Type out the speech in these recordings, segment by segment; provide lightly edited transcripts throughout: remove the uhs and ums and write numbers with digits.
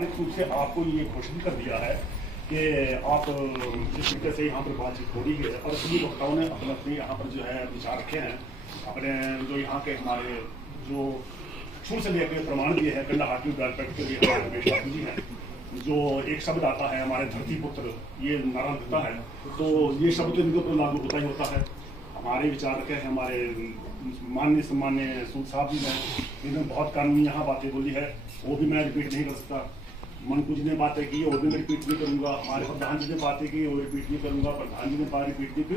प्रमाणिक रूप से आपको ये घोषित कर दिया है कि आप जिस तरीके से यहाँ पर बातचीत हो रही है और सभी वक्ताओं ने अपने अपने यहाँ पर जो है विचार रखे हैं, अपने जो यहाँ के हमारे जो शुरू से लेकर प्रमाण दिए हैं कंडा हाकिम गवर्नमेंट के लिए हमारे रमेश ठाकुर जी हैं, जो एक शब्द आता है हमारे धरती पुत्र ये नारा देता है, तो ये शब्द तो इनके ऊपर लागू होता ही होता है। हमारे विचार रखे हैं हमारे माननीय सम्मान्य सूद साहब जी ने, इन्होंने बहुत कानूनी यहाँ बातें बोली है, वो भी मैं रिपीट नहीं कर सकता। मनकू जी ने बातें की और भी मैं रिपीट नहीं करूँगा, हमारे प्रधान जी ने बातें की और रिपीट नहीं करूँगा, प्रधान जी ने बात रिपीट नहीं की,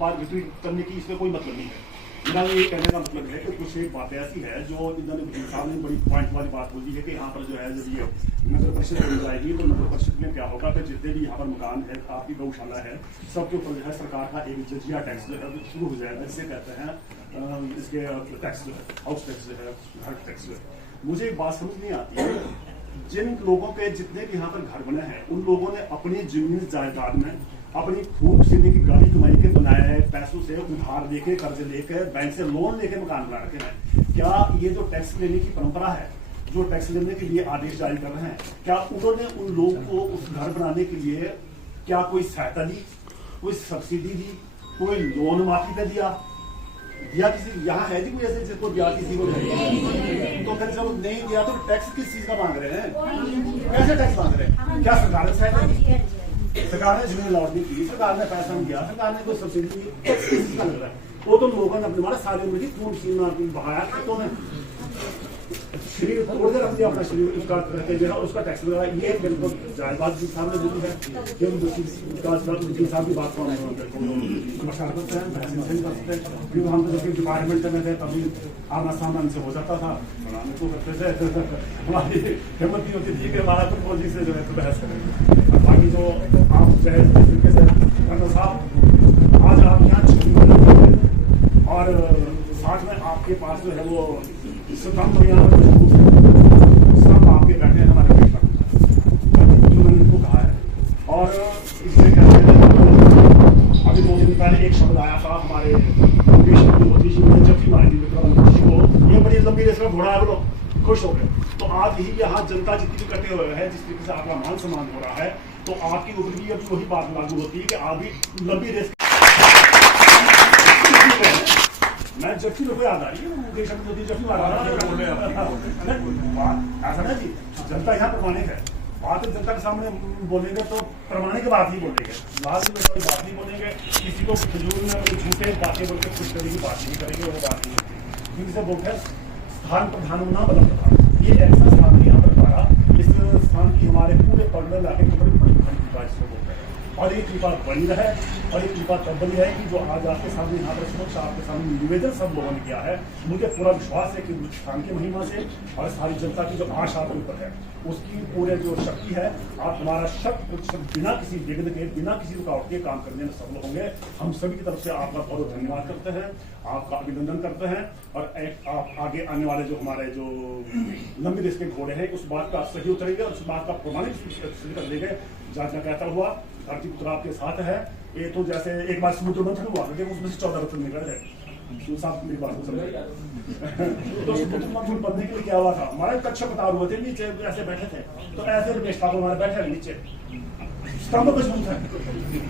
बात रिपीट करने की इसमें कोई मतलब नहीं है। मेरा ये कहने का मतलब है कि कुछ एक बात ऐसी है जो इन्होंने साहब ने बड़ी पॉइंट वाली बात बोली है कि यहाँ पर जो है जब ये नगर परिषद बन जाएगी तो नगर परिषद में क्या होगा कि जितने भी यहाँ पर मकान है, आपकी गौशाला है, सबके ऊपर जो है सरकार का एक जजिया टैक्स जो है शुरू हो जाएगा, जिसे कहते हैं इसके टैक्स जो है हाउस टैक्स जो है, घर टैक्स जो है। मुझे एक बात समझ नहीं आती है, जिन लोगों के जितने भी यहाँ पर घर बने हैं उन लोगों ने अपनी जमीन जायदाद में अपनी खून पसीने की गाड़ी कमाई के बनाए पैसों से उधार लेके कर्ज लेके बैंक से लोन लेके मकान बना रखे हैं। क्या ये जो टैक्स लेने की परंपरा है, जो टैक्स लेने के लिए आदेश जारी कर रहे हैं, क्या उन्होंने उन लोगों को उस घर बनाने के लिए क्या कोई सहायता दी, कोई सब्सिडी दी, कोई लोन माफी पे दिया किसी यहाँ है जी कोई ऐसे जिसको दिया किसी को नहीं? तो फिर जब नहीं दिया तो टैक्स किस चीज का मांग रहे हैं? कैसे टैक्स मांग रहे हैं? क्या सरकार ने सहायता दी? सरकार ने जमीन अलॉट नहीं की, सरकार ने पैसा नहीं दिया, सरकार ने कोई सब्सिडी दी, टैक्स किस चीज का लग रहा है? वो तो लोगों ने अपने हमारे सारे उम्र की खून पसीना बहाया खेतों में, शरीर तोड़ के रख दिया अपना शरीर, उसका करके जो है उसका टैक्स लगा। ये बिल्कुल जायज बात जी साहब ने बोली है कि वकील साहब की बात को मशारत है, बहस नहीं कर सकते, क्योंकि हम तो डिपार्टमेंट में थे तभी आमना सामना हमसे हो जाता था, बनाने को करते थे, हमारी हिम्मत नहीं होती थी कि हमारा तो फौजी से जो है बहस करें। बाकी जो आप जो है जिस तरीके से कर्नल साहब आज आप यहाँ छुट्टी और साथ में आपके पास जो है वो स्तंभ आपके बैठे हैं हमारे पेश जो मैंने इनको कहा है। और इससे कहते हैं अभी 2 दिन पहले एक शब्द आया था हमारे मोदी जी ने जब भी मारी विक्रम जोशी को, ये बड़ी लंबी रेस में घोड़ा है, वो खुश हो गए। तो आज ही यहाँ जनता जितनी भी कटे हुए है, जिस तरीके से आपका मान सम्मान हो रहा है, तो आपके ऊपर भी अभी वही बात लागू होती है कि आप भी लंबी रेस मैं जब भी लोग याद आ रही है मुकेश मोदी जब भी ऐसा ना जी, जनता यहाँ प्रमाणिक है, बात जनता के सामने बोलेंगे तो प्रमाणिक बात ही बोलेंगे, लास्ट में कोई बात नहीं बोलेंगे, किसी को फजूल में कोई झूठे बातें बोल के खुश करने की बात नहीं करेंगे, वो बात नहीं जिनसे बोलते हैं स्थान प्रधान होना बदल प्रधान। ये ऐसा स्थान है यहाँ पर हमारा, इस स्थान की हमारे पूरे पगड़े इलाके की बड़ी कृपा इसको बोलते हैं, और ये कृपा बनी रहे, और ये कृपा तब बनी है कि जो आज आपके सामने यहाँ पर सुरक्षा आपके सामने निवेदन सब लोगों ने किया है, मुझे पूरा विश्वास है कि स्थान की महिमा से और सारी जनता की जो आशा आपके ऊपर है उसकी पूरे जो शक्ति है, आप हमारा 100% बिना किसी विघ्न के बिना किसी रुकावट के काम करने में सफल होंगे। हम सभी की तरफ से आपका बहुत धन्यवाद करते हैं, आपका अभिनंदन करते हैं, और आप आगे आने वाले जो हमारे जो लंबी रेस के घोड़े हैं उस बात का सही उतरेंगे और उस बात का प्रमाणित कर देंगे। जहाँ कहता हुआ धरती पुत्र आपके साथ है, ये तो जैसे एक बार समुद्र मंथन हुआ उसमें से 14 रत्न निकल गए, साहब मेरी बात को समझ। तो समुद्र मंथन बनने के लिए क्या हुआ था, हमारे कच्छ पतार हुए थे, नीचे ऐसे बैठे थे, तो ऐसे रमेश ठाकुर हमारे बैठे नीचे, स्तंभ मजबूत है,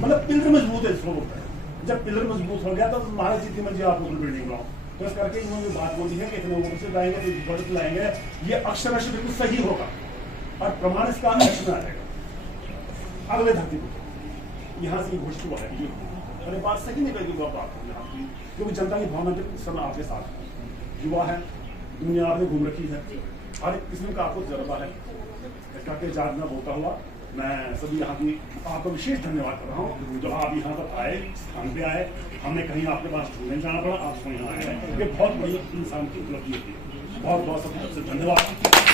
मतलब पिलर मजबूत है इसको बोलते हैं। जब पिलर मजबूत हो गया तो महाराज जितनी मर्जी आप लोग बिल्डिंग बनाओ, तो इस करके इन्होंने बात बोली है कि इतने लोगों से लाएंगे तो बजट लाएंगे, ये अक्षरश बिल्कुल सही होगा और प्रमाण इसका एक्शन आ जाएगा। अगले धरती पुत्र यहाँ से घोषित हुआ है, अरे बात सही नहीं करेगी बात आपकी, क्योंकि जनता की भावना इस समय आपके साथ है, युवा है, दुनिया में घूम रखी है, हर एक किस्म का आपको तजर्बा है। इसका के याद में बोलता हुआ मैं सभी यहाँ की आपको विशेष धन्यवाद कर रहा हूँ, जो आप यहाँ पर आए, स्थान पे आए, हमने कहीं आपके पास ढूंढने जाना पड़ा, आपको यहाँ आए हैं, ये बहुत बड़ी इंसान की उपलब्धि होती है। बहुत बहुत सबसे धन्यवाद।